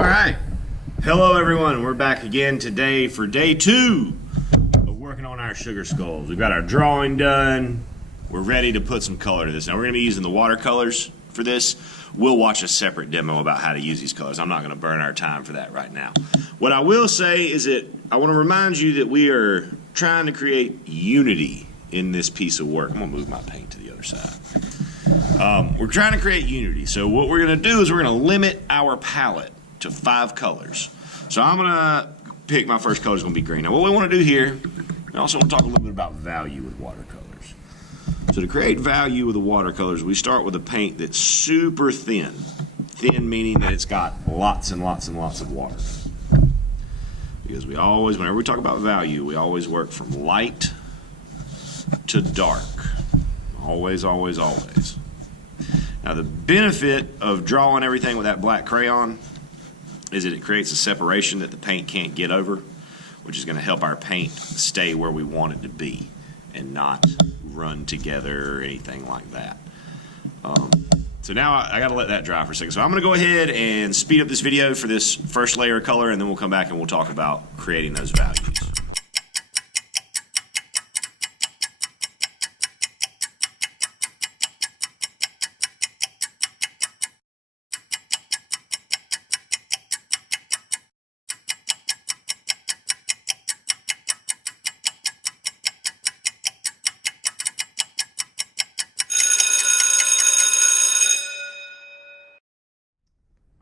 All right. Hello, everyone. We're back again today for day 2 of working on our sugar skulls. We've got our drawing done. We're ready to put some color to this. Now, we're going to be using the watercolors for this. We'll watch a separate demo about how to use these colors. I'm not going to burn our time for that right now. What I will say is that I want to remind you that we are trying to create unity in this piece of work. I'm going to move my paint to the other side. We're trying to create unity. So what we're going to do is we're going to limit our palette to 5 colors. So I'm going to pick my first color is going to be green. Now what we want to do here, I also want to talk a little bit about value with watercolors. So to create value with the watercolors, we start with a paint that's super thin. Thin meaning that it's got lots and lots and lots of water. Because we always, whenever we talk about value, we always work from light to dark. Always, always, always. Now the benefit of drawing everything with that black crayon is that it creates a separation that the paint can't get over, which is going to help our paint stay where we want it to be and not run together or anything like that. So now I got to let that dry for a second. So I'm going to go ahead and speed up this video for this first layer of color, and then we'll come back and we'll talk about creating those values.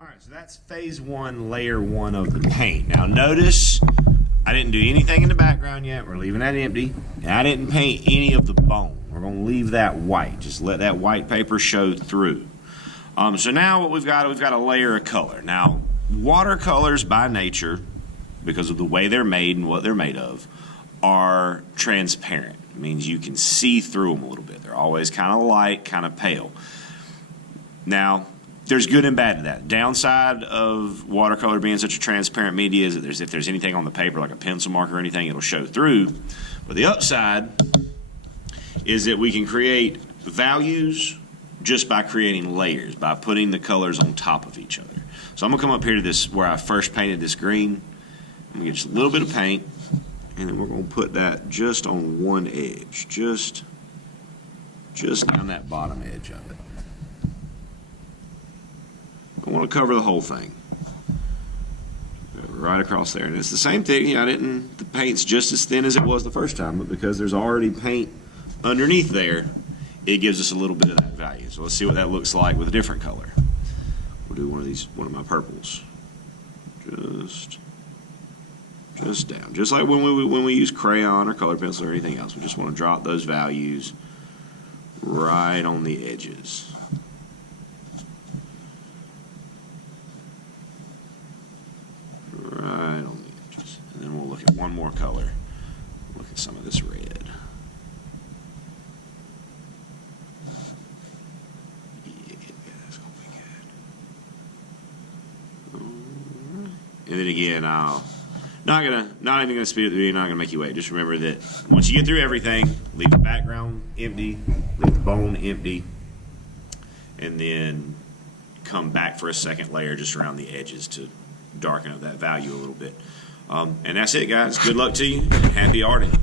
Alright, so that's phase 1, layer 1 of the paint. Now notice, I didn't do anything in the background yet. We're leaving that empty. And I didn't paint any of the bone. We're going to leave that white. Just let that white paper show through. So now what we've got a layer of color. Now, watercolors by nature, because of the way they're made and what they're made of, are transparent. It means you can see through them a little bit. They're always kind of light, kind of pale. Now, there's good and bad to that. Downside of watercolor being such a transparent media is that if there's anything on the paper, like a pencil mark or anything, it'll show through. But the upside is that we can create values just by creating layers, by putting the colors on top of each other. So I'm going to come up here to this where I first painted this green. I'm going to get just a little bit of paint, and then we're going to put that just on one edge, just down that bottom edge of it. I want to cover the whole thing right across there, and it's the same thing. The paint's just as thin as it was the first time, but because there's already paint underneath there, it gives us a little bit of that value. So let's see what that looks like with a different color. We'll do one of my purples, just down, just like when we use crayon or color pencil or anything else. We just want to drop those values right on the edges. Right on the edges. And then we'll look at one more color. Look at some of this red. Yeah, that's going to be good. Alright. And then again, not even gonna speed up the video, not gonna make you wait. Just remember that once you get through everything, leave the background empty, leave the bone empty, and then come back for a second layer just around the edges to darken up that value a little bit. And that's it, guys. Good luck to you, and happy arting.